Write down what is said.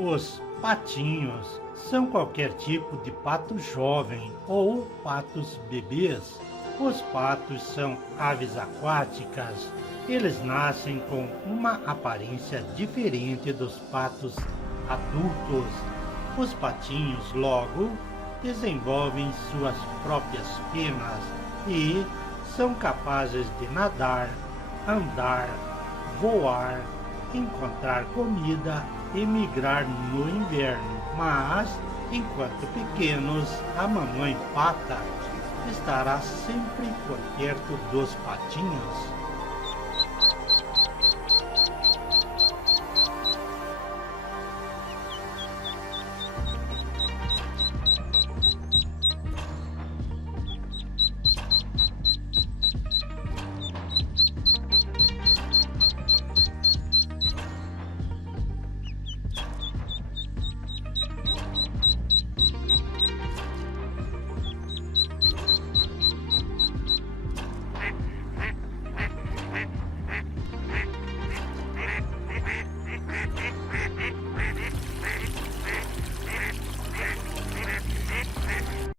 Os patinhos são qualquer tipo de pato jovem ou patos bebês. Os patos são aves aquáticas. Eles nascem com uma aparência diferente dos patos adultos. Os patinhos logo desenvolvem suas próprias penas e são capazes de nadar, andar, voar, encontrar comida e migrar no inverno. Mas, enquanto pequenos, a mamãe pata estará sempre por perto dos patinhos.